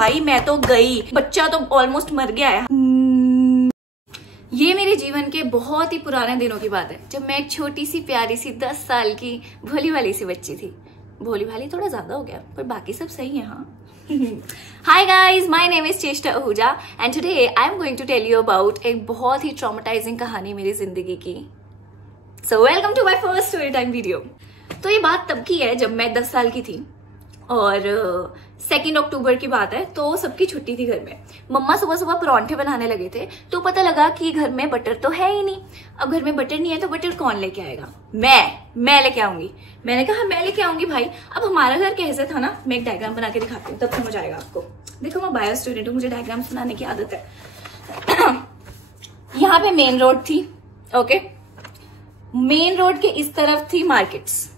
भाई मैं तो गई, बच्चा तो ऑलमोस्ट मर गया है। ये मेरे जीवन के बहुत ही पुराने दिनों की बात है, जब मैं एक छोटी सी प्यारी सी 10 साल की भोली वाली सी बच्ची थी। भोली भाली थोड़ा ज्यादा हो गया, पर बाकी सब सही है। हाँ hi guys, my name is Cheshta Ahuja and today I am going to tell you about एक बहुत ही ट्रॉमेटाइजिंग कहानी मेरी जिंदगी की। So welcome to my first story time video. तो ये बात तब की है जब मैं 10 साल की थी और 2 अक्टूबर की बात है। तो सबकी छुट्टी थी घर में। मम्मा सुबह सुबह परांठे बनाने लगे थे, तो पता लगा कि घर में बटर तो है ही नहीं। अब घर में बटर नहीं है तो बटर कौन लेके आएगा? मैं लेके आऊंगी। मैंने कहा मैं लेके आऊंगी भाई। अब हमारा घर कैसे था ना, मैं एक डायग्राम बना के दिखाती हूँ, तब समझ आएगा आपको। देखो मैं बायो स्टूडेंट हूँ, मुझे डायग्राम्स बनाने की आदत है। यहाँ पे मेन रोड थी, ओके। मेन रोड के इस तरफ थी मार्केट्स।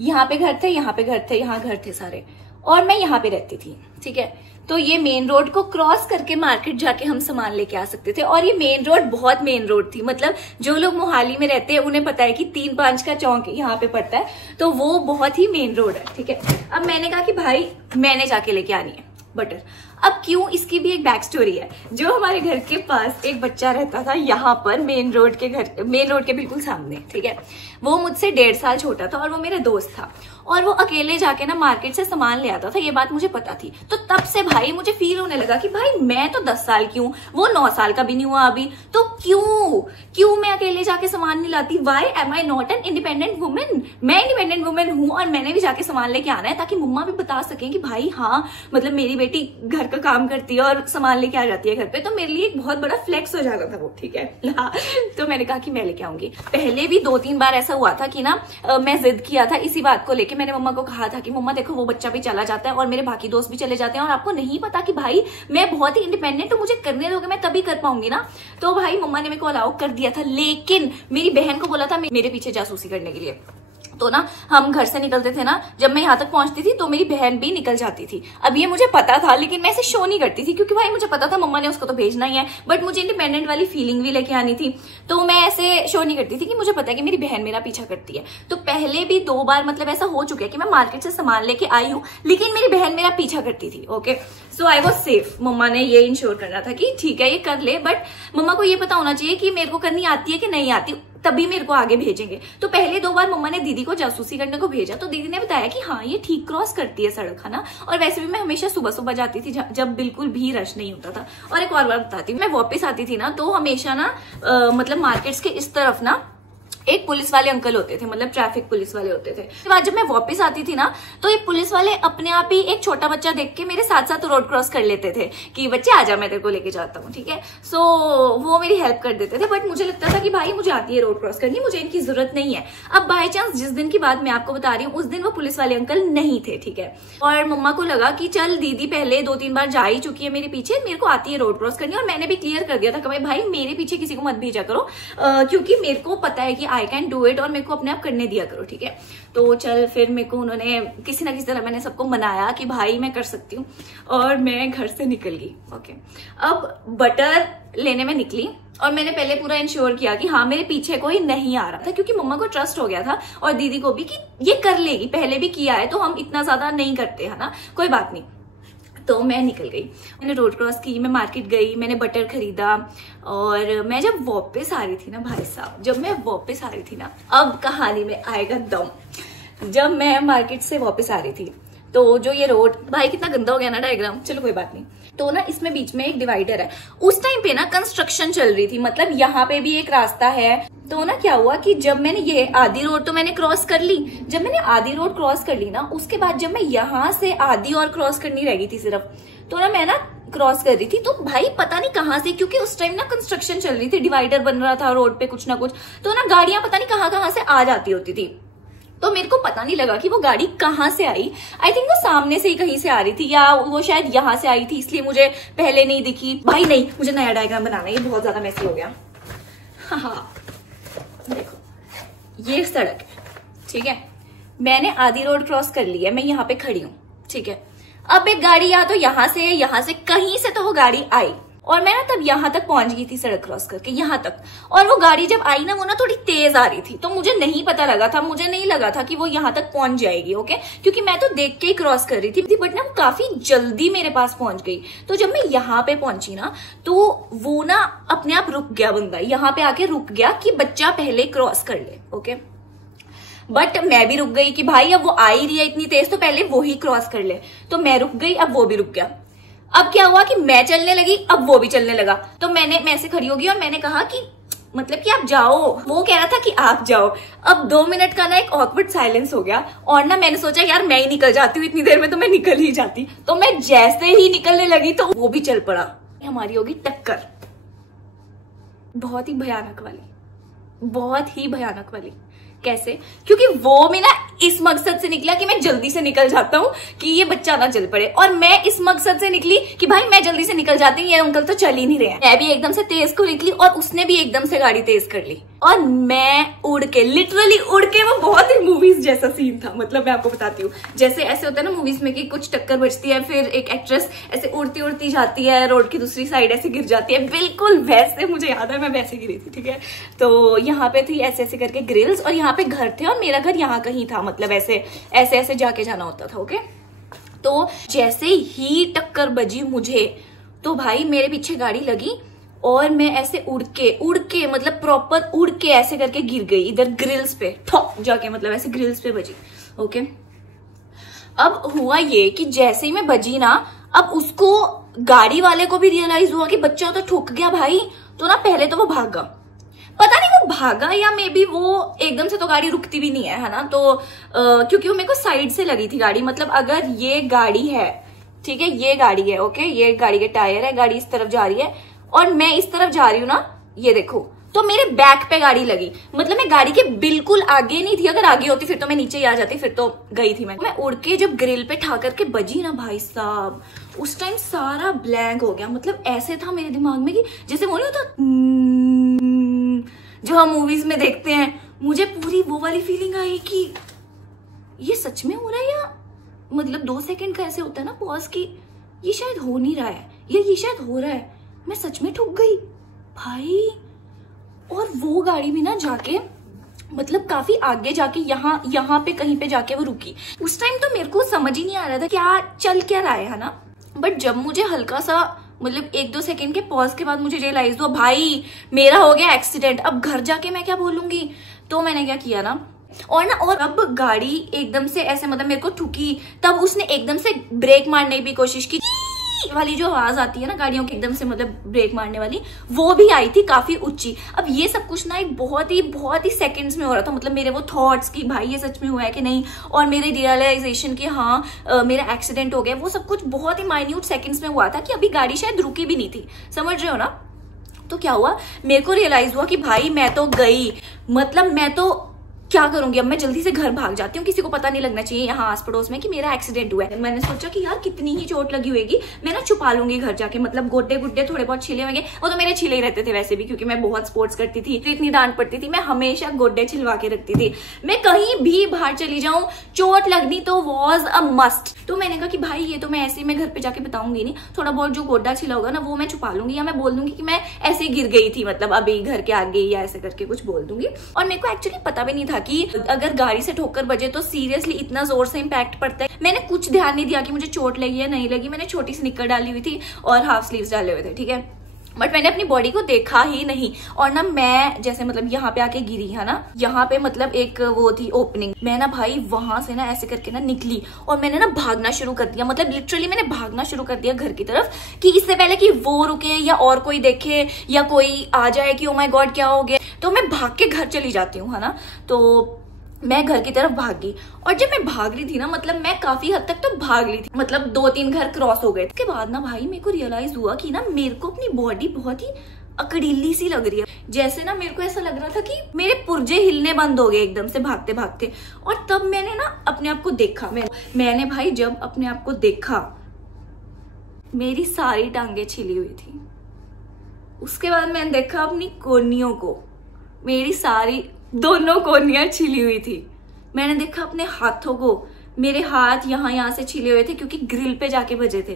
यहाँ पे घर थे, यहाँ पे घर थे, यहाँ घर थे सारे, और मैं यहाँ पे रहती थी, ठीक है। तो ये मेन रोड को क्रॉस करके मार्केट जाके हम सामान लेके आ सकते थे। और ये मेन रोड बहुत मेन रोड थी, मतलब जो लोग मोहाली में रहते हैं उन्हें पता है कि 3-5 का चौक यहाँ पे पड़ता है, तो वो बहुत ही मेन रोड है, ठीक है। अब मैंने कहा कि भाई मैंने जाके लेके आनी है बटर। अब क्यों, इसकी भी एक बैक स्टोरी है। जो हमारे घर के पास एक बच्चा रहता था यहाँ पर मेन रोड के बिल्कुल सामने, ठीक है। वो मुझसे 1.5 साल छोटा था और वो मेरा दोस्त था, और वो अकेले जाके ना मार्केट से सामान ले आता था। ये बात मुझे पता थी। तो तब से भाई मुझे फील होने लगा कि भाई मैं तो 10 साल की हूँ, वो 9 साल का भी नहीं हुआ अभी, तो क्यों मैं अकेले जाके सामान नहीं लाती? Why am I not an independent women? मैं इंडिपेंडेंट वुमेन हूँ और मैंने भी जाके सामान लेके आना है, ताकि मम्मा भी बता सकें कि भाई हाँ, मतलब मेरी बेटी घर का काम करती है और सामान लेके आ जाती है घर पे। तो मेरे लिए एक बहुत बड़ा फ्लेक्स हो जाता था वो, ठीक है। तो मैंने कहा कि मैं लेके आऊंगी। पहले भी 2-3 बार ऐसा हुआ था कि ना मैं जिद किया था इसी बात को लेके। मैंने मम्मा को कहा था कि मम्मा देखो वो बच्चा भी चला जाता है और मेरे बाकी दोस्त भी चले जाते हैं, और आपको नहीं पता कि भाई मैं बहुत ही इंडिपेंडेंट हूँ, मुझे करने दोगे मैं तभी कर पाऊंगी ना। तो भाई मम्मा ने मेरे को अलाउ कर दिया था, लेकिन मेरी बहन को बोला था मेरे पीछे जासूसी करने के लिए। तो ना हम घर से निकलते थे ना, जब मैं यहाँ तक पहुंचती थी तो मेरी बहन भी निकल जाती थी। अब ये मुझे पता था, लेकिन मैं ऐसे शो नहीं करती थी, क्योंकि भाई मुझे पता था मम्मा ने उसको तो भेजना ही है, बट मुझे इंडिपेंडेंट वाली फीलिंग भी लेके आनी थी। तो मैं ऐसे शो नहीं करती थी कि मुझे पता है कि मेरी बहन मेरा पीछा करती है। तो पहले भी 2 बार मतलब ऐसा हो चुका है कि मैं मार्केट से सामान लेके आई हूँ, लेकिन मेरी बहन मेरा पीछा करती थी, okay. So I was safe. मम्मा ने ये इंश्योर करना था कि ठीक है ये कर ले, बट मम्मा को ये पता होना चाहिए कि मेरे को करनी आती है कि नहीं आती, तभी मेरे को आगे भेजेंगे। तो पहले 2 बार मम्मा ने दीदी को जासूसी करने को भेजा, तो दीदी ने बताया कि हाँ ये ठीक क्रॉस करती है सड़क, है ना। और वैसे भी मैं हमेशा सुबह सुबह जाती थी जब बिल्कुल भी रश नहीं होता था। और एक और बार बताती हूँ, मैं वापस आती थी ना, तो हमेशा ना मतलब मार्केट्स के इस तरफ ना एक पुलिस वाले अंकल होते थे, मतलब ट्रैफिक पुलिस वाले होते थे। उसके बाद जब मैं वापस आती थी ना, तो ये पुलिस वाले अपने आप ही एक छोटा बच्चा देख के मेरे साथ साथ रोड क्रॉस कर लेते थे कि बच्चे आजा मैं तेरे को लेके जाता हूँ, ठीक है। सो वो मेरी हेल्प कर देते थे, बट मुझे लगता था कि भाई मुझे आती है रोड क्रॉस करनी, मुझे इनकी जरूरत नहीं है। अब बाय चांस जिस दिन की बात मैं आपको बता रही हूँ, उस दिन वो पुलिस वाले अंकल नहीं थे, ठीक है। और मम्मा को लगा कि चल दीदी पहले 2-3 बार जा ही चुकी है मेरे पीछे, मेरे को आती है रोड क्रॉस करनी। और मैंने भी क्लियर कर दिया था कि भाई मेरे पीछे किसी को मत भेजा करो, क्योंकि मेरे को पता है कि आई कैन डू इट, और मेरे को अपने आप करने दिया करो, ठीक है। तो चल फिर मेरे को उन्होंने किसी ना किसी तरह मैंने सबको मनाया कि भाई मैं कर सकती हूँ, और मैं घर से निकल गई, ओके। अब बटर लेने में निकली और मैंने पहले पूरा इंश्योर किया कि हाँ मेरे पीछे कोई नहीं आ रहा था, क्योंकि मम्मा को ट्रस्ट हो गया था और दीदी को भी कि ये कर लेगी, पहले भी किया है तो हम इतना ज्यादा नहीं करते, है ना, कोई बात नहीं। तो मैं निकल गई, मैंने रोड क्रॉस की, मैं मार्केट गई, मैंने बटर खरीदा। और मैं जब वापस आ रही थी ना भाई साहब, जब मैं वापस आ रही थी ना, अब कहानी में आएगा दम। जब मैं मार्केट से वापस आ रही थी, तो जो ये रोड, भाई कितना गंदा हो गया ना डायग्राम, चलो कोई बात नहीं। तो ना इसमें बीच में एक डिवाइडर है। उस टाइम पे ना कंस्ट्रक्शन चल रही थी, मतलब यहाँ पे भी एक रास्ता है। तो ना क्या हुआ कि जब मैंने ये आधी रोड तो मैंने क्रॉस कर ली, जब मैंने आधी रोड क्रॉस कर ली ना, उसके बाद जब मैं यहाँ से आधी और क्रॉस करनी रह गई थी सिर्फ, तो ना मैं ना क्रॉस कर रही थी, तो भाई पता नहीं कहाँ से, क्योंकि उस टाइम ना कंस्ट्रक्शन चल रही थी, डिवाइडर बन रहा था रोड पे कुछ ना कुछ, तो ना गाड़ियां पता नहीं कहाँ से आ जाती होती थी। तो मेरे को पता नहीं लगा कि वो गाड़ी कहाँ से आई। आई थिंक वो सामने से ही कहीं से आ रही थी, या वो शायद यहाँ से आई थी, इसलिए मुझे पहले नहीं दिखी। भाई नहीं, मुझे नया डायग्राम बनाना है, ये बहुत ज्यादा मैसी हो गया। हाँ देखो ये सड़क है, ठीक है। मैंने आधी रोड क्रॉस कर ली है, मैं यहाँ पे खड़ी हूँ, ठीक है। अब एक गाड़ी या तो यहाँ से कहीं से तो वो गाड़ी आई, और मैं ना तब यहाँ तक पहुंच गई थी सड़क क्रॉस करके, यहाँ तक। और वो गाड़ी जब आई ना वो ना थोड़ी तेज आ रही थी, तो मुझे नहीं पता लगा था, मुझे नहीं लगा था कि वो यहाँ तक पहुंच जाएगी। ओके, क्योंकि मैं तो देख के ही क्रॉस कर रही थी, बट ना वो काफी जल्दी मेरे पास पहुंच गई। तो जब मैं यहाँ पे पहुंची ना तो वो ना अपने आप रुक गया, बंदा यहाँ पे आके रुक गया कि बच्चा पहले क्रॉस कर ले। ओके, बट मैं भी रुक गई कि भाई अब वो आ ही रही है इतनी तेज, तो पहले वो ही क्रॉस कर ले। तो मैं रुक गई, अब वो भी रुक गया। अब क्या हुआ कि मैं चलने लगी, अब वो भी चलने लगा। तो मैं ऐसे खड़ी होगी और मैंने कहा कि मतलब कि आप जाओ, वो कह रहा था कि आप जाओ। अब 2 मिनट का ना एक ऑकवर्ड साइलेंस हो गया, और ना मैंने सोचा यार मैं ही निकल जाती हूँ, इतनी देर में तो मैं निकल ही जाती। तो मैं जैसे ही निकलने लगी तो वो भी चल पड़ा। हमारी होगी टक्कर, बहुत ही भयानक वाली, बहुत ही भयानक वाली। कैसे? क्योंकि वो भी ना इस मकसद से निकला कि मैं जल्दी से निकल जाता हूँ कि ये बच्चा ना चल पड़े, और मैं इस मकसद से निकली कि भाई मैं जल्दी से निकल जाती हूँ, ये अंकल तो चल ही नहीं रहे हैं। मैं भी एकदम से तेज को निकली और उसने भी एकदम से गाड़ी तेज कर ली, और मैं उड़ के, लिटरली उड़ के, वो बहुत ही मूवीज जैसा सीन था। मतलब मैं आपको बताती हूँ, जैसे ऐसे होता है ना मूवीज में कि कुछ टक्कर बजती है, फिर एक एक्ट्रेस ऐसे उड़ती उड़ती जाती है, रोड की दूसरी साइड ऐसे गिर जाती है, बिल्कुल वैसे मुझे याद है मैं वैसे गिरी थी। ठीक है, तो यहाँ पे थी ऐसे ऐसे करके ग्रिल्स, और यहाँ पे घर थे, और मेरा घर यहाँ कहीं था, मतलब ऐसे ऐसे ऐसे जाके जाना होता था। ओके, तो जैसे ही टक्कर बजी मुझे, तो भाई मेरे पीछे गाड़ी लगी और मैं ऐसे उड़ के मतलब प्रॉपर उड़ के ऐसे करके गिर गई इधर ग्रिल्स पे, ठोक जाके, मतलब ऐसे ग्रिल्स पे बजी। ओके, अब हुआ ये कि जैसे ही मैं बजी ना, अब उसको, गाड़ी वाले को भी रियलाइज हुआ कि बच्चा तो ठुक गया भाई। तो ना पहले तो वो भागा, पता नहीं वो भागा या मे बी वो एकदम से तो गाड़ी रुकती भी नहीं है ना, तो क्योंकि वो मेरे को साइड से लगी थी गाड़ी। मतलब अगर ये गाड़ी है, ठीक है, ये गाड़ी है, ओके, ये गाड़ी के टायर है, गाड़ी इस तरफ जा रही है और मैं इस तरफ जा रही हूँ ना, ये देखो, तो मेरे बैक पे गाड़ी लगी। मतलब मैं गाड़ी के बिल्कुल आगे नहीं थी, अगर आगे होती फिर तो मैं नीचे ही आ जाती, फिर तो गई थी मैं उड़ के जब ग्रिल पे ठा करके बजी ना भाई साहब, उस टाइम सारा ब्लैंक हो गया। मतलब ऐसे था मेरे दिमाग में कि जैसे वो नहीं होता जो हम मूवीज में देखते हैं, मुझे पूरी वो वाली फीलिंग आई कि ये सच में हो रहा है, या मतलब 2 सेकंड का ऐसे होता है ना पॉज की, ये शायद हो नहीं रहा है, ये शायद हो रहा है, मैं सच में ठुक गई भाई। और वो गाड़ी भी ना जाके, मतलब काफी आगे जाके यहाँ पे कहीं पे जाके वो रुकी। उस टाइम तो मेरे को समझ ही नहीं आ रहा था क्या चल क्या रहा है ना, बट जब मुझे हल्का सा, मतलब 1-2 सेकंड के पॉज के बाद मुझे रियलाइज हुआ भाई मेरा हो गया एक्सीडेंट, अब घर जाके मैं क्या बोलूंगी। तो मैंने क्या किया ना, और अब गाड़ी एकदम से ऐसे, मतलब मेरे को ठुकी, तब उसने एकदम से ब्रेक मारने की कोशिश की वाली जो आवाज आती है ना गाड़ियों की एकदम से, मतलब ब्रेक मारने वाली, वो भी आई थी काफी ऊंची। अब ये सब कुछ ना एक बहुत ही सेकंड्स में हो रहा था। मतलब मेरे वो थॉट्स कि भाई ये सच में हुआ है कि नहीं, और मेरे रियलाइजेशन कि हाँ मेरा एक्सीडेंट हो गया, वो सब कुछ बहुत ही माइन्यूट सेकंड्स में हुआ था कि अभी गाड़ी शायद रुकी भी नहीं थी, समझ रहे हो ना। तो क्या हुआ, मेरे को रियलाइज हुआ कि भाई मैं तो गई, मतलब मैं तो क्या करूंगी, अब मैं जल्दी से घर भाग जाती हूँ, किसी को पता नहीं लगना चाहिए यहाँ आस पड़ोस में कि मेरा एक्सीडेंट हुआ है। मैंने सोचा कि यार कितनी ही चोट लगी होगी, मैं ना छुपा लूंगी घर जाके, मतलब गोड्डे गुड्डे थोड़े बहुत छिले होंगे, वो तो मेरे छिले ही रहते थे वैसे भी, क्योंकि मैं बहुत स्पोर्ट्स करती थी, इतनी डांट पड़ती थी, मैं हमेशा गोड्डे छिलवा के रखती थी। मैं कहीं भी बाहर चली जाऊं, चोट लगनी तो वॉज अ मस्ट। तो मैंने कहा कि भाई ये तो मैं ऐसे ही, मैं घर पे जाके बताऊंगी नहीं, थोड़ा बहुत जो गोड्डा छिला होगा ना वो मैं छुपा लूंगी, या मैं बोल दूंगी कि मैं ऐसे गिर गई थी, मतलब अभी घर के आगे, या ऐसे करके कुछ बोल दूंगी। और मेरे को एक्चुअली पता भी नहीं था कि अगर गाड़ी से ठोकर बजे तो सीरियसली इतना जोर से इंपैक्ट पड़ता है। मैंने कुछ ध्यान नहीं दिया कि मुझे चोट लगी है नहीं लगी, मैंने छोटी सी निक्कर डाली हुई थी और हाफ स्लीव्स डाले हुए थे, ठीक है, बट मैंने अपनी बॉडी को देखा ही नहीं। और ना मैं जैसे, मतलब यहाँ पे आके गिरी है ना, यहाँ पे मतलब एक वो थी ओपनिंग, मैं ना भाई वहां से ना ऐसे करके ना निकली और मैंने ना भागना शुरू कर दिया। मतलब लिटरली मैंने भागना शुरू कर दिया घर की तरफ, कि इससे पहले कि वो रुके या और कोई देखे या कोई आ जाए कि ओ माय गॉड क्या हो गया, तो मैं भाग के घर चली जाती हूँ, है ना। तो मैं घर की तरफ भागी, और जब मैं भाग रही थी ना, मतलब मैं काफी हद तक तो भाग रही थी, मतलब 2-3 घर क्रॉस हो गए। उसके बाद ना भाई मेरे को रियलाइज हुआ कि ना मेरे को अपनी बॉडी बहुत ही अकड़ीली सी लग रही है, जैसे ना मेरे को ऐसा लग रहा था कि मेरे पुर्जे हिलने बंद हो गए एकदम से भागते भागते। और तब मैंने ना अपने आप को देखा, मैंने भाई जब अपने आप को देखा, मेरी सारी टांगे छिली हुई थी। उसके बाद मैंने देखा अपनी कोहनियों को, मेरी सारी दोनों कोहनियां छिली हुई थी। मैंने देखा अपने हाथों को, मेरे हाथ यहाँ से छिले हुए थे क्योंकि ग्रिल पे जाके बजे थे।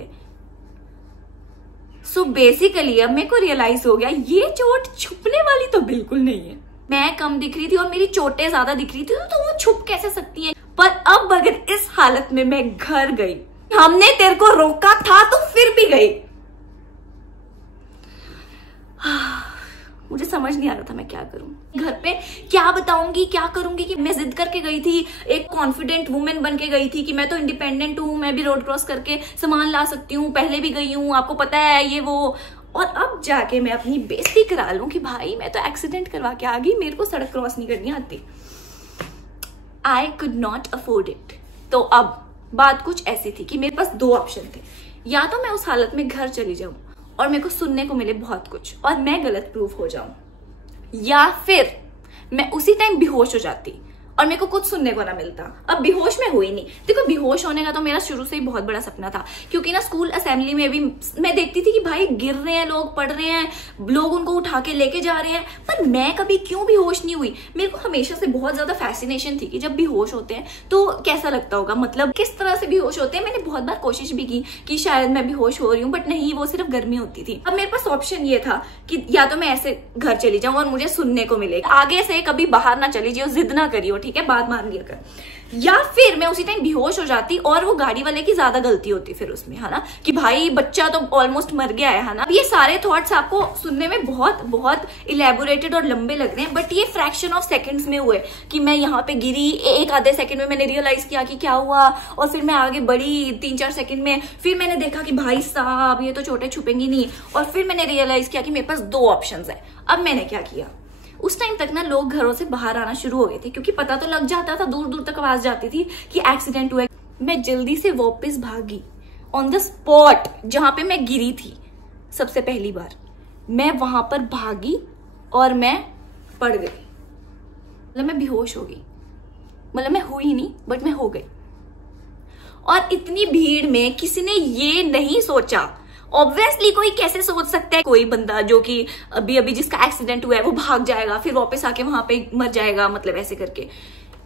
सो बेसिकली अब मेरे को रियलाइज हो गया ये चोट छुपने वाली तो बिल्कुल नहीं है। मैं कम दिख रही थी और मेरी चोटें ज्यादा दिख रही थी तो वो छुप कैसे सकती है। पर अब अगर इस हालत में मैं घर गई, हमने तेरे को रोका था तो फिर भी गई। मुझे समझ नहीं आ रहा था मैं क्या करूं। घर पे क्या बताऊंगी, क्या करूंगी कि मैं जिद करके गई थी, एक कॉन्फिडेंट वुमेन बन के गई थी कि मैं तो इंडिपेंडेंट हूं, मैं भी रोड क्रॉस करके सामान ला सकती हूँ, पहले भी गई हूँ, आपको पता है ये वो। और अब जाके मैं अपनी बेइज्जती करा लूं कि भाई मैं तो एक्सीडेंट करवा के आ गई, मेरे को सड़क क्रॉस नहीं करनी आती। I could not afford it. तो अब बात कुछ ऐसी थी कि मेरे पास दो ऑप्शन थे, या तो मैं उस हालत में घर चली जाऊं और मेरे को सुनने को मिले बहुत कुछ और मैं गलत प्रूफ हो जाऊं, या फिर मैं उसी टाइम बेहोश हो जाती और मेरे को कुछ सुनने को ना मिलता। अब बेहोश में हुई नहीं। देखो बेहोश होने का तो मेरा शुरू से ही बहुत बड़ा सपना था, क्योंकि ना स्कूल असेंबली में भी मैं देखती थी कि भाई गिर रहे हैं लोग, पढ़ रहे हैं लोग, उनको उठा के लेके जा रहे हैं, पर मैं कभी क्यों बेहोश नहीं हुई। मेरे को हमेशा से बहुत ज्यादा फैसिनेशन थी कि जब बेहोश होते हैं तो कैसा लगता होगा, मतलब किस तरह से बेहोश होते हैं। मैंने बहुत बार कोशिश भी की कि शायद मैं बेहोश हो रही हूँ, बट नहीं, वो सिर्फ गर्मी होती थी। अब मेरे पास ऑप्शन ये था कि या तो मैं ऐसे घर चली जाऊं और मुझे सुनने को मिलेगा, आगे से कभी बाहर ना चली जाओ, जिद ना करियो, ठीक है, बात मान लिया कर, या फिर मैं उसी टाइम बेहोश हो जाती और वो गाड़ी वाले की ज्यादा गलती होती फिर उसमें, है ना, कि भाई बच्चा तो ऑलमोस्ट मर गया है ना। ये सारे थॉट्स आपको सुनने में बहुत बहुत इलेबोरेटेड और लंबे लग रहे हैं, बट ये फ्रैक्शन ऑफ सेकंड्स में हुए कि मैं यहाँ पे गिरी, एक आधे सेकंड में मैंने रियलाइज किया कि क्या हुआ, और फिर मैं आगे बढ़ी 3-4 सेकंड में, फिर मैंने देखा कि भाई साहब ये तो चोटें छुपेंगी नहीं, और फिर मैंने रियलाइज किया कि मेरे पास दो ऑप्शन है। अब मैंने क्या किया, उस टाइम तक ना लोग घरों से बाहर आना शुरू हो गए थे, क्योंकि पता तो लग जाता था, दूर दूर तक आवाज जाती थी कि एक्सीडेंट हुआ। मैं जल्दी से वापस भागी ऑन द स्पॉट जहां पे मैं गिरी थी सबसे पहली बार। मैं वहां पर भागी और मैं पड़ गई, मतलब मैं बेहोश हो गई, मतलब मैं हुई नहीं बट मैं हो गई। और इतनी भीड़ में किसी ने ये नहीं सोचा, ऑब्वियसली कोई कैसे सोच सकता है कोई बंदा जो कि अभी जिसका एक्सीडेंट हुआ है वो भाग जाएगा फिर वापस आके वहां पे मर जाएगा, मतलब ऐसे करके।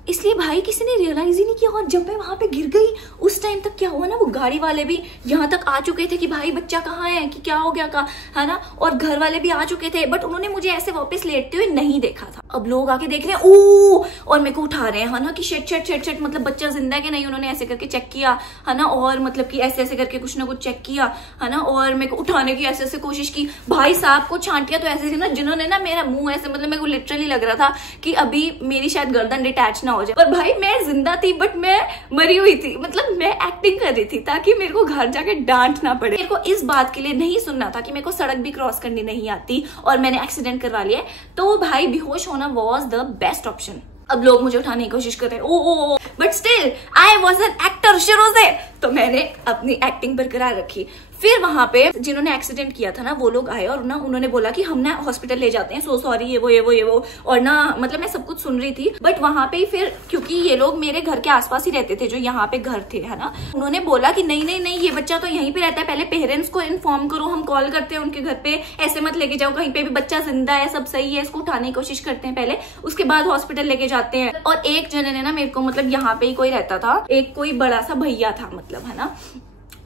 इसलिए भाई किसी ने रियलाइज ही नहीं किया। और जब मैं वहां पे गिर गई उस टाइम तक क्या हुआ ना, वो गाड़ी वाले भी यहाँ तक आ चुके थे कि भाई बच्चा कहाँ है, कि क्या हो गया का, है ना, और घर वाले भी आ चुके थे, बट उन्होंने मुझे ऐसे वापस लेटते हुए नहीं देखा था। अब लोग आके देख रहे हैं ओ, और मेरे को उठा रहे हैं, है ना, कि शेट मतलब बच्चा जिंदा है कि नहीं, उन्होंने ऐसे करके चेक किया, है ना, और मतलब कि ऐसे ऐसे करके कुछ ना कुछ चेक किया, है ना, और मेरे को उठाने की ऐसे ऐसे कोशिश की। भाई साहब को छांटिया तो ऐसे ना जिन्होंने ना मेरा मुंह ऐसे, मतलब मेरे को लिटरली लग रहा था कि अभी मेरी शायद गर्दन डिटैच ना हो जाए। पर भाई मैं जिंदा थी बट मैं मरी हुई थी, मतलब मैं एक्टिंग कर रही थी ताकि मेरे को घर जाके डांट ना पड़े। मेरे को इस बात के लिए नहीं सुनना था कि मेरे को सड़क भी क्रॉस करनी नहीं आती और मैंने एक्सीडेंट करवा लिया। तो भाई बेहोश होना वाज द बेस्ट ऑप्शन। अब लोग मुझे उठाने की कोशिश कर रहे हैं, oh but still I was an actor शुरू से, तो मैंने अपनी एक्टिंग बरकरार रखी। फिर वहां पे जिन्होंने एक्सीडेंट किया था ना वो लोग आए और ना उन्होंने बोला कि हम ना हॉस्पिटल ले जाते हैं, सो सॉरी ये वो, और ना मतलब मैं सब कुछ सुन रही थी। बट वहां पे फिर क्योंकि ये लोग मेरे घर के आसपास ही रहते थे जो यहाँ पे घर थे, है ना, उन्होंने बोला कि नहीं ये बच्चा तो यहीं पे रहता है, पहले पेरेंट्स को इन्फॉर्म करो, हम कॉल करते हैं उनके घर पे, ऐसे मत लेके जाओ कहीं पे भी, बच्चा जिंदा है, सब सही है, इसको उठाने की कोशिश करते हैं पहले, उसके बाद हॉस्पिटल लेके जाते हैं। और एक जने ने ना मेरे को, मतलब यहाँ पे ही कोई रहता था, एक कोई बड़ा सा भैया था, मतलब, है ना,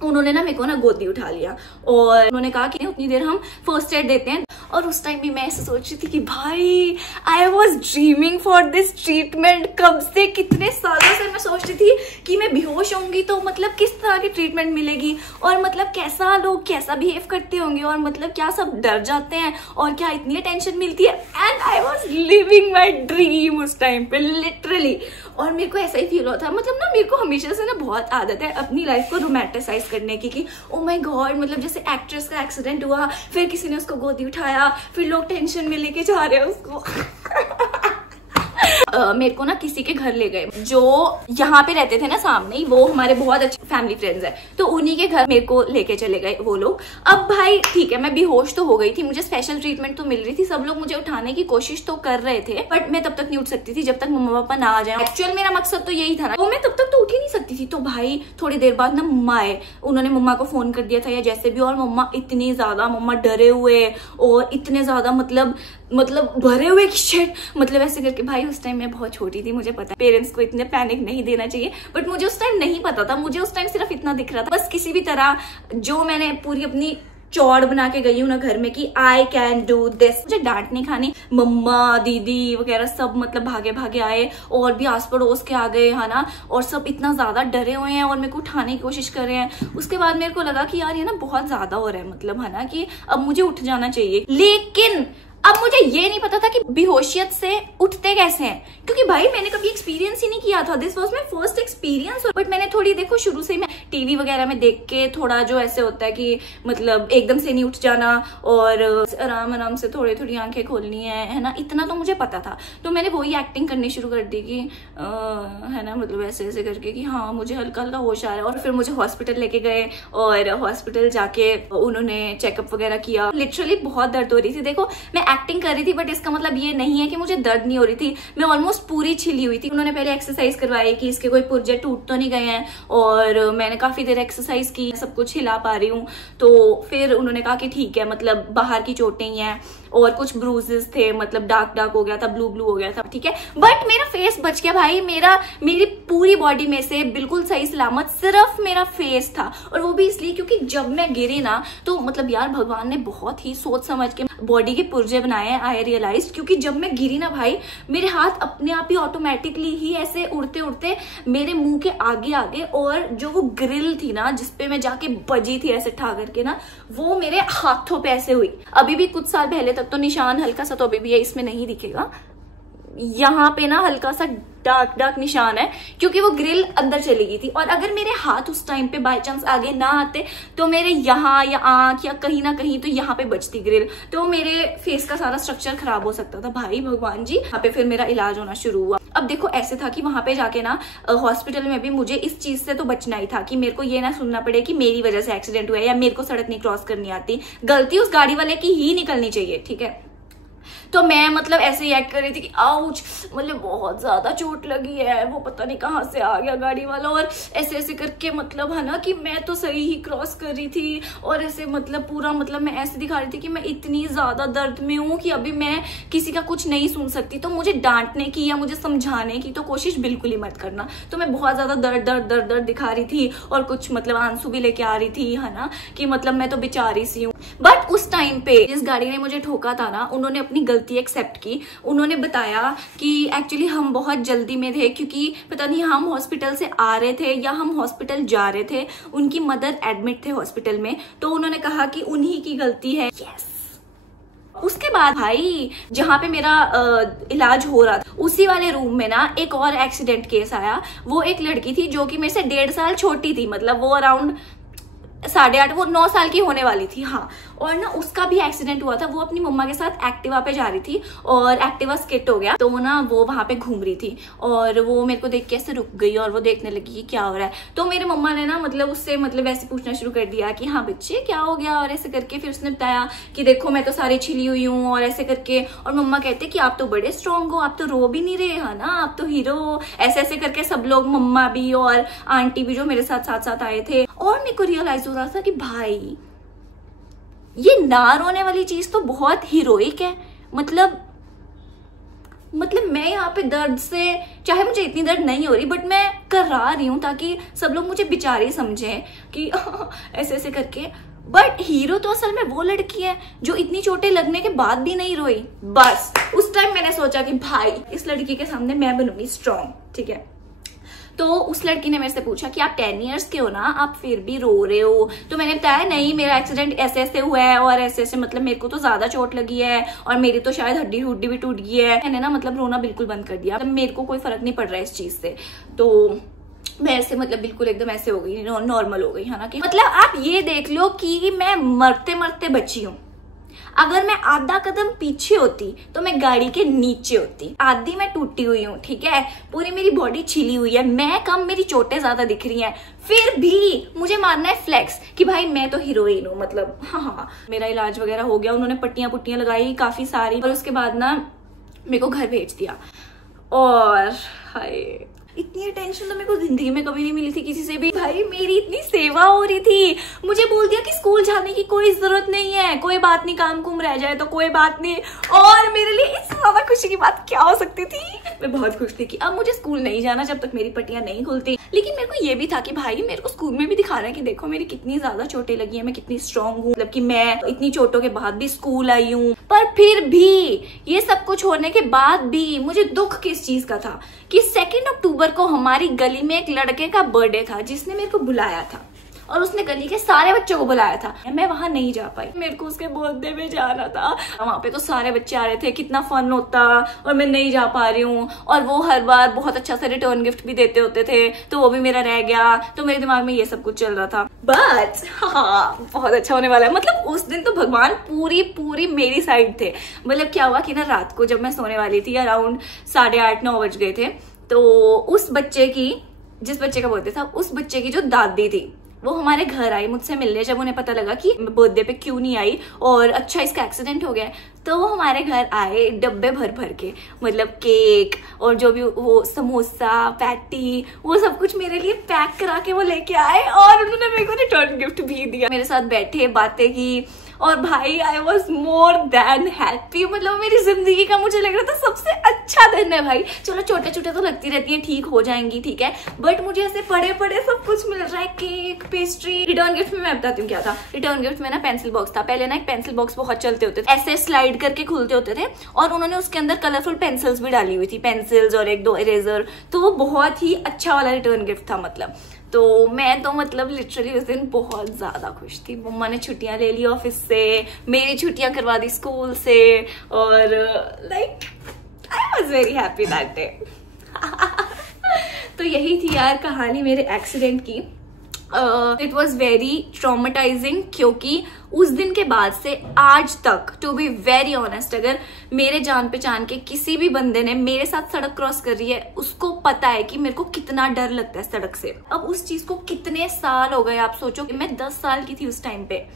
उन्होंने ना मेरे को ना गोदी उठा लिया और उन्होंने कहा कि उतनी देर हम फर्स्ट एड देते हैं। और उस टाइम भी मैं ऐसे सोच रही थी कि भाई I was dreaming for this treatment, कब से कितने सालों से मैं सोच रही थी कि मैं बेहोश होंगी तो मतलब किस तरह की ट्रीटमेंट मिलेगी, और मतलब कैसा लोग कैसा बिहेव करते होंगे, और मतलब क्या सब डर जाते हैं, और क्या इतनी टेंशन मिलती है। And I was living my dream उस टाइम पे लिटरली। और मेरे को ऐसा ही फील होता है, मतलब ना मेरे को हमेशा से ना बहुत आदत है अपनी लाइफ को रोमांटिसाइज करने की, कि ओ माय गॉड, मतलब जैसे एक्ट्रेस का एक्सीडेंट हुआ, फिर किसी ने उसको गोदी उठाया, फिर लोग टेंशन में लेके जा रहे हैं उसको। मेरे को ना किसी के घर ले गए जो यहाँ पे रहते थे ना सामने ही, वो हमारे बहुत अच्छे फैमिली फ्रेंड्स हैं, तो उन्हीं के घर मेरे को लेके चले गए वो लोग। अब भाई ठीक है, मैं बेहोश तो हो गई थी, मुझे स्पेशल ट्रीटमेंट तो मिल रही थी, सब लोग मुझे उठाने की कोशिश तो कर रहे थे, बट मैं तब तक नहीं उठ सकती थी जब तक मम्मा पापा ना आ जाए। एक्चुअल मेरा मकसद तो यही था ना, तो मैं तब तक तो उठ ही नहीं सकती थी। तो भाई थोड़ी देर बाद ना मम्मा आए, उन्होंने मम्मा को फोन कर दिया था या जैसे भी, और मम्मा इतनी ज्यादा, मम्मा डरे हुए और इतने ज्यादा मतलब भरे हुए कि शिट, मतलब ऐसे करके। भाई उस टाइम मैं बहुत छोटी थी, मुझे पता है पेरेंट्स को इतने पैनिक नहीं देना चाहिए, बट मुझे उस टाइम नहीं पता था, मुझे उस टाइम सिर्फ इतना दिख रहा था, बस किसी भी तरह जो मैंने पूरी अपनी चौड़ बना के गई हूँ ना घर में कि आई कैन डू दिस। मुझे डांट नहीं खानी। मम्मा दीदी वगैरह सब मतलब भागे भागे आए और भी आस पड़ोस के आ गए है ना, और सब इतना ज्यादा डरे हुए हैं और मेरे को उठाने की कोशिश कर रहे हैं। उसके बाद मेरे को लगा कि यार ये ना बहुत ज्यादा हो रहा है, मतलब है ना कि अब मुझे उठ जाना चाहिए। लेकिन अब मुझे ये नहीं पता था कि बेहोशियत से उठते कैसे हैं, क्योंकि भाई मैंने कभी एक्सपीरियंस ही नहीं किया था। This was my first experience. But मैंने थोड़ी देखो शुरू से मैं टीवी वगैरह में देख के थोड़ा जो ऐसे होता है कि मतलब एकदम से नहीं उठ जाना और आराम आराम से थोड़ी थोड़ी आंखें खोलनी है ना, इतना तो मुझे पता था। तो मैंने वही एक्टिंग करनी शुरू कर दी कि है ना, मतलब ऐसे ऐसे करके कि हाँ मुझे हल्का हल्का होश आ रहा है। और फिर मुझे हॉस्पिटल लेके गए और हॉस्पिटल जाके उन्होंने चेकअप वगैरह किया। लिटरली बहुत दर्द हो रही थी। देखो मैं एक्टिंग कर रही थी बट इसका मतलब ये नहीं है कि मुझे दर्द नहीं हो रही थी। मैं ऑलमोस्ट पूरी छिली हुई थी। उन्होंने पहले एक्सरसाइज करवाई कि इसके कोई पुर्जे टूट तो नहीं गए हैं, और मैंने काफी देर एक्सरसाइज की, सब कुछ हिला पा रही हूँ। तो फिर उन्होंने कहा कि ठीक है, मतलब बाहर की चोटें ही हैं और कुछ ब्रूजेस थे, मतलब डार्क डार्क हो गया था, ब्लू ब्लू हो गया था, ठीक है। बट मेरा फेस बच गया भाई। मेरी पूरी बॉडी में से बिल्कुल सही सलामत सिर्फ मेरा फेस था। और वो भी इसलिए क्योंकि जब मैं गिरी ना तो मतलब यार भगवान ने बहुत ही सोच समझ के बॉडी के पुर्जे बनाए हैं, आई रियलाइज। क्योंकि जब मैं गिरी ना भाई, मेरे हाथ अपने आप ही ऑटोमेटिकली ही ऐसे उड़ते उड़ते मेरे मुंह के आगे आगे, और जो वो ग्रिल थी ना जिसपे मैं जाके बजी थी ऐसे ठा करके ना, वो मेरे हाथों पे ऐसे हुई। अभी भी कुछ साल पहले तक तो निशान हल्का सा तो अभी भी है, इसमें नहीं दिखेगा, यहाँ पे ना हल्का सा डार्क डार्क निशान है, क्योंकि वो ग्रिल अंदर चली गई थी। और अगर मेरे हाथ उस टाइम पे बाय चांस आगे ना आते तो मेरे यहाँ या आंख या कहीं ना कहीं तो यहाँ पे बचती ग्रिल, तो मेरे फेस का सारा स्ट्रक्चर खराब हो सकता था। भाई भगवान जी, यहाँ पे फिर मेरा इलाज होना शुरू हुआ। अब देखो ऐसे था कि वहां पे जाके ना हॉस्पिटल में भी मुझे इस चीज से तो बचना ही था कि मेरे को ये ना सुनना पड़े कि मेरी वजह से एक्सीडेंट हुआ है या मेरे को सड़क नहीं क्रॉस करनी आती। गलती उस गाड़ी वाले की ही निकलनी चाहिए, ठीक है। तो मैं मतलब ऐसे ही एक्ट कर रही थी कि आउच, मतलब बहुत ज्यादा चोट लगी है, वो पता नहीं कहाँ से आ गया गाड़ी वाला, और ऐसे ऐसे करके मतलब है ना कि मैं तो सही ही क्रॉस कर रही थी, और ऐसे मतलब पूरा मतलब मैं ऐसे दिखा रही थी कि मैं इतनी ज्यादा दर्द में हूँ कि अभी मैं किसी का कुछ नहीं सुन सकती। तो मुझे डांटने की या मुझे समझाने की तो कोशिश बिल्कुल ही मत करना। तो मैं बहुत ज्यादा दर्द दर्द दर्द दर्द दिखा रही थी और कुछ मतलब आंसू भी लेके आ रही थी, है ना, कि मतलब मैं तो बेचारी सी हूँ। बट उस टाइम पे जिस गाड़ी ने मुझे ठोका था ना, उन्होंने अपनी गलती एक्सेप्ट की। उन्होंने बताया कि एक्चुअली हम बहुत जल्दी में थे, क्योंकि पता नहीं हम हॉस्पिटल से आ रहे थे या हम हॉस्पिटल जा रहे थे, उनकी मदर एडमिट थे हॉस्पिटल में, तो उन्होंने कहा कि उन्हीं की गलती है। यस। उसके बाद भाई जहां पे मेरा इलाज हो रहा था उसी वाले रूम में ना एक और एक्सीडेंट केस आया। वो एक लड़की थी जो कि मेरे से 1.5 साल छोटी थी, मतलब वो अराउंड 8.5, वो 9 साल की होने वाली थी, हाँ। और ना उसका भी एक्सीडेंट हुआ था। वो अपनी मम्मा के साथ एक्टिवा पे जा रही थी और एक्टिवा स्किट हो गया, तो ना वो वहां पे घूम रही थी और वो मेरे को देख के ऐसे रुक गई और वो देखने लगी कि क्या हो रहा है। तो मेरे मम्मा ने ना मतलब उससे मतलब ऐसे पूछना शुरू कर दिया कि हाँ बच्चे क्या हो गया, और ऐसे करके फिर उसने बताया कि देखो मैं तो सारी छिली हुई हूँ और ऐसे करके। और मम्मा कहते कि आप तो बड़े स्ट्रांग हो, आप तो रो भी नहीं रहे, है ना, आप तो हीरो हो। ऐसे ऐसे करके सब लोग, मम्मा भी और आंटी भी जो मेरे साथ साथ साथ आए थे। और मेरे को रियलाइज हो रहा था कि भाई ये ना रोने वाली चीज तो बहुत हीरोइक है। मतलब मैं यहाँ पे दर्द से, चाहे मुझे इतनी दर्द नहीं हो रही बट मैं करा रही हूँ ताकि सब लोग मुझे बेचारी समझें कि ऐसे ऐसे करके। बट हीरो तो असल में वो लड़की है जो इतनी चोटें लगने के बाद भी नहीं रोई। बस उस टाइम मैंने सोचा कि भाई इस लड़की के सामने मैं बनूंगी स्ट्रॉन्ग, ठीक है। तो उस लड़की ने मेरे से पूछा कि आप 10 इयर्स के हो ना, आप फिर भी रो रहे हो। तो मैंने बताया नहीं, मेरा एक्सीडेंट ऐसे ऐसे हुआ है और ऐसे ऐसे, मतलब मेरे को तो ज्यादा चोट लगी है और मेरी तो शायद हड्डी हुड्डी भी टूट गई है। मैंने ना मतलब रोना बिल्कुल बंद कर दिया। मतलब मेरे को कोई फर्क नहीं पड़ रहा है इस चीज से। तो मैं ऐसे मतलब बिल्कुल एकदम ऐसे हो गई, नॉर्मल हो गई, है ना। कि मतलब आप ये देख लो कि मैं मरते मरते बची हूँ। अगर मैं आधा कदम पीछे होती तो मैं गाड़ी के नीचे होती। आधी मैं टूटी हुई हूँ, ठीक है, पूरी मेरी बॉडी छिली हुई है, मैं कम, मेरी चोटें ज्यादा दिख रही हैं, फिर भी मुझे मानना है फ्लेक्स कि भाई मैं तो हीरोइन हूँ। मतलब हाँ, मेरा इलाज वगैरह हो गया, उन्होंने पट्टियां पुट्टियां लगाई काफी सारी, और उसके बाद ना मेरे को घर भेज दिया। और हाय इतनी अटेंशन तो मेरे को जिंदगी में कभी नहीं मिली थी किसी से भी। भाई मेरी इतनी सेवा हो रही थी, मुझे बोल दिया कि स्कूल जाने की कोई जरूरत नहीं है, कोई बात नहीं, काम कुम रह जाए तो कोई बात नहीं। और मेरे लिए इससे ज्यादा खुशी की बात क्या हो सकती थी। मैं बहुत खुश थी कि अब मुझे स्कूल नहीं जाना जब तक मेरी पट्टियां नहीं खुलती। लेकिन मेरे को ये भी था कि भाई मेरे को स्कूल में भी दिखाना है कि देखो मेरी कितनी ज्यादा चोटें लगी है, मैं कितनी स्ट्रांग हूँ, मतलब कि मैं इतनी चोटों के बाद भी स्कूल आई हूँ। पर फिर भी ये सब कुछ होने के बाद भी मुझे दुख किस चीज का था कि 2 अक्टूबर को हमारी गली में एक लड़के का बर्थडे था जिसने मेरे को बुलाया था और उसने गली के सारे बच्चों को बुलाया था। मैं वहां नहीं जा पाई, मेरे को उसके बर्थडे में जाना था। वहां पे तो सारे बच्चे आ रहे थे, कितना फन होता, और मैं नहीं जा पा रही हूँ। और वो हर बार बहुत अच्छा सा रिटर्न गिफ्ट भी देते होते थे, तो वो भी मेरा रह गया। तो मेरे दिमाग में ये सब कुछ चल रहा था। बट हाँ, बहुत अच्छा होने वाला है। मतलब उस दिन तो भगवान पूरी मेरी साइड थे। मतलब क्या हुआ कि ना, रात को जब मैं सोने वाली थी अराउंड 8:30-9 बज गए थे, तो उस बच्चे की, जिस बच्चे का बर्थडे था, उस बच्चे की जो दादी थी वो हमारे घर आई मुझसे मिलने। जब उन्हें पता लगा कि बर्थडे पे क्यों नहीं आई और अच्छा इसका एक्सीडेंट हो गया, तो वो हमारे घर आए डब्बे भर के, मतलब केक और जो भी वो समोसा पैटी वो सब कुछ मेरे लिए पैक करा के वो लेके आए। और उन्होंने मेरे को रिटर्न गिफ्ट भी दिया, मेरे साथ बैठे, बातें की। और भाई I was more than happy. मतलब मेरी जिंदगी का मुझे लग रहा था सबसे अच्छा दिन है भाई। चलो छोटे छोटे तो लगती रहती है, ठीक हो जाएंगी, ठीक है, बट मुझे ऐसे बड़े सब कुछ मिल रहा है, केक, पेस्ट्री। रिटर्न गिफ्ट में मैं बताती हूँ क्या था। रिटर्न गिफ्ट में ना पेंसिल बॉक्स था। पहले ना एक पेंसिल बॉक्स बहुत चलते होते थे, ऐसे स्लाइड करके खुलते होते थे, और उन्होंने उसके अंदर कलरफुल पेंसिल्स भी डाली हुई थी, पेंसिल्स और 1-2 इरेजर। तो वो बहुत ही अच्छा वाला रिटर्न गिफ्ट था। मतलब तो मैं तो मतलब लिटरली उस दिन बहुत ज्यादा खुश थी। मम्मा ने छुट्टियां ले ली ऑफिस से, मेरी छुट्टियां करवा दी स्कूल से, और like I was very happy that day. तो यही थी यार कहानी मेरे एक्सीडेंट की। इट वॉज वेरी ट्रॉमेटाइजिंग, क्योंकि उस दिन के बाद से आज तक, टू बी वेरी ऑनेस्ट, अगर मेरे जान पहचान के किसी भी बंदे ने मेरे साथ सड़क क्रॉस कर रही है, उसको पता है कि मेरे को कितना डर लगता है सड़क से। अब उस चीज को कितने साल हो गए, आप सोचो कि मैं 10 साल की थी उस टाइम पे,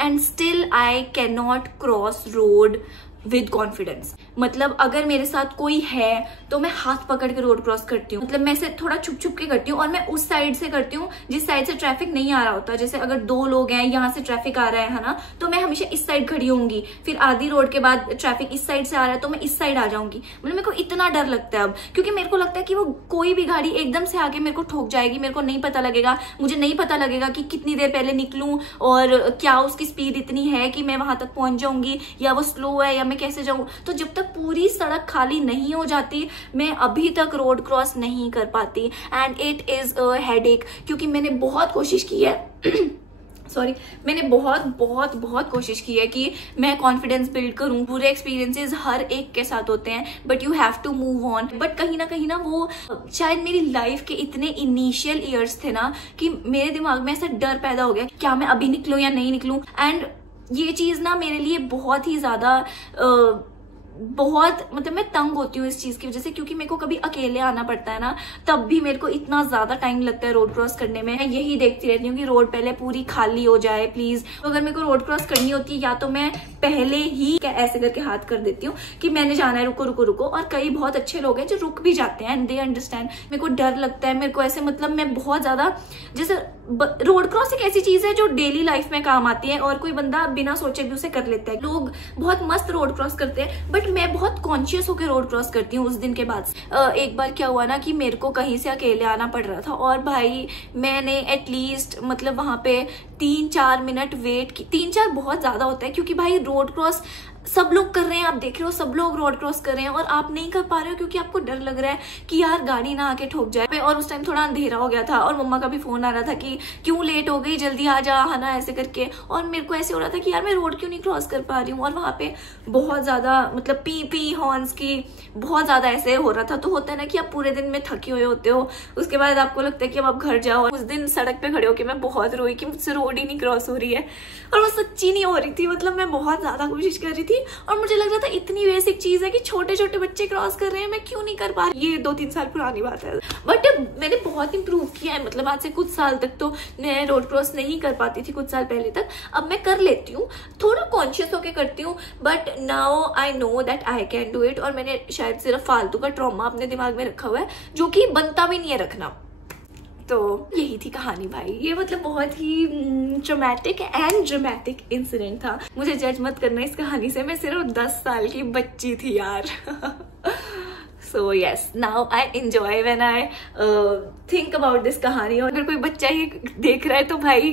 and still I can not cross road with confidence. मतलब अगर मेरे साथ कोई है तो मैं हाथ पकड़ के रोड क्रॉस करती हूँ। मतलब मैं इसे थोड़ा छुप के करती हूँ, और मैं उस साइड से करती हूँ जिस साइड से ट्रैफिक नहीं आ रहा होता। जैसे अगर 2 लोग हैं, यहाँ से ट्रैफिक आ रहा है ना, तो मैं हमेशा इस साइड खड़ी होंगी, फिर आधी रोड के बाद ट्रैफिक इस साइड से आ रहा है तो मैं इस साइड आ जाऊंगी। मतलब मेरे को इतना डर लगता है अब, क्योंकि मेरे को लगता है कि वो कोई भी गाड़ी एकदम से आके मेरे को ठोक जाएगी, मेरे को नहीं पता लगेगा, मुझे नहीं पता लगेगा कि कितनी देर पहले निकलूं और क्या उसकी स्पीड इतनी है कि मैं वहां तक पहुंच जाऊंगी, या वो स्लो है, या मैं कैसे जाऊं। तो जब तक पूरी सड़क खाली नहीं हो जाती, मैं अभी तक रोड क्रॉस नहीं कर पाती, and it is a headache. क्योंकि मैंने बहुत कोशिश की है सॉरी, मैंने बहुत कोशिश की है कि मैं कॉन्फिडेंस बिल्ड करूं। पूरे एक्सपीरियंसेस हर एक के साथ होते हैं, but you have to move on. But कहीं ना वो शायद मेरी लाइफ के इतने इनिशियल ईयर्स थे ना, कि मेरे दिमाग में ऐसा डर पैदा हो गया क्या मैं अभी निकलूं या नहीं निकलूं। एंड ये चीज ना मेरे लिए बहुत ही ज्यादा बहुत, मतलब मैं तंग होती हूँ इस चीज की वजह से, क्योंकि मेरे को कभी अकेले आना पड़ता है ना, तब भी मेरे को इतना ज्यादा टाइम लगता है रोड क्रॉस करने में। मैं यही देखती रहती हूँ कि रोड पहले पूरी खाली हो जाए प्लीज। तो अगर मेरे को रोड क्रॉस करनी होती है, या तो मैं पहले ही ऐसे करके हाथ कर देती हूँ कि मैंने जाना है, रुको। और कई बहुत अच्छे लोग हैं जो रुक भी जाते हैं एंड दे अंडरस्टैंड। मेरे को डर लगता है, मेरे को ऐसे, मतलब मैं बहुत ज्यादा, जैसे रोड क्रॉस एक ऐसी चीज है जो डेली लाइफ में काम आती है, और कोई बंदा बिना सोचे भी उसे कर लेता है। लोग बहुत मस्त रोड क्रॉस करते हैं, बट मैं बहुत कॉन्शियस होकर रोड क्रॉस करती हूँ। उस दिन के बाद एक बार क्या हुआ ना, कि मेरे को कहीं से अकेले आना पड़ रहा था, और भाई मैंने एटलीस्ट मतलब वहां पे 3-4 मिनट वेट की। 3-4 बहुत ज्यादा होता है, क्योंकि भाई रोड क्रॉस सब लोग कर रहे हैं, आप देख रहे हो सब लोग रोड क्रॉस कर रहे हैं, और आप नहीं कर पा रहे हो क्योंकि आपको डर लग रहा है कि यार गाड़ी ना आके ठोक जाए। और उस टाइम थोड़ा अंधेरा हो गया था, और मम्मा का भी फोन आ रहा था कि क्यों लेट हो गई, जल्दी आ जा है ना, ऐसे करके। और मेरे को ऐसे हो रहा था कि यार मैं रोड क्यों नहीं क्रॉस कर पा रही हूँ। और वहां पे बहुत ज्यादा मतलब पी हॉर्न्स की बहुत ज्यादा ऐसे हो रहा था। तो होता है ना कि आप पूरे दिन में थके हुए होते हो, उसके बाद आपको लगता है कि अब आप घर जाओ। उस दिन सड़क पे खड़े होके मैं बहुत रोई कि मुझसे रोड बॉडी नहीं क्रॉस हो रही है, और वो सच्ची नहीं हो रही थी। मतलब मैं बहुत ज्यादा कोशिश कर रही थी और मुझे लग रहा था इतनी बेसिक चीज है कि छोटे छोटे बच्चे क्रॉस कर रहे हैं, मैं क्यों नहीं कर पा रही। ये 2-3 साल पुरानी बात है, बट मैंने बहुत इंप्रूव किया है। मतलब आज से कुछ साल तक तो मैं रोड क्रॉस नहीं कर पाती थी, कुछ साल पहले तक। अब मैं कर लेती हूँ, थोड़ा कॉन्शियस होके करती हूँ, but now I know that I can do it. और मैंने शायद सिर्फ फालतू का ट्रॉमा अपने दिमाग में रखा हुआ है, जो कि बनता भी नहीं है रखना। तो यही थी कहानी भाई। ये मतलब बहुत ही ट्रॉमेटिक एंड ड्रामेटिक इंसिडेंट था। मुझे जज मत करना इस कहानी से, मैं सिर्फ 10 साल की बच्ची थी यार। So yes, now I enjoy when I think about this कहानी। और अगर कोई बच्चा ये देख रहा है तो भाई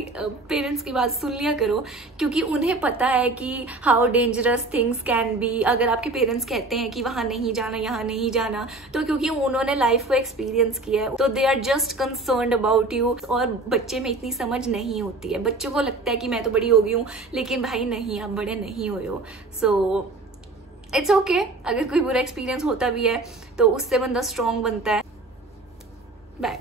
पेरेंट्स की बात सुन लिया करो, क्योंकि उन्हें पता है कि how dangerous things can be. अगर आपके पेरेंट्स कहते हैं कि वहां नहीं जाना, यहाँ नहीं जाना, तो क्योंकि उन्होंने लाइफ को एक्सपीरियंस किया है, तो they are just concerned about you. और बच्चे में इतनी समझ नहीं होती है, बच्चों को लगता है कि मैं तो बड़ी हो गई हूँ, लेकिन भाई नहीं, आप बड़े नहीं हुए हो। सो इट्स ओके, अगर कोई बुरा एक्सपीरियंस होता भी है तो उससे बंदा स्ट्रॉन्ग बनता है। बाय।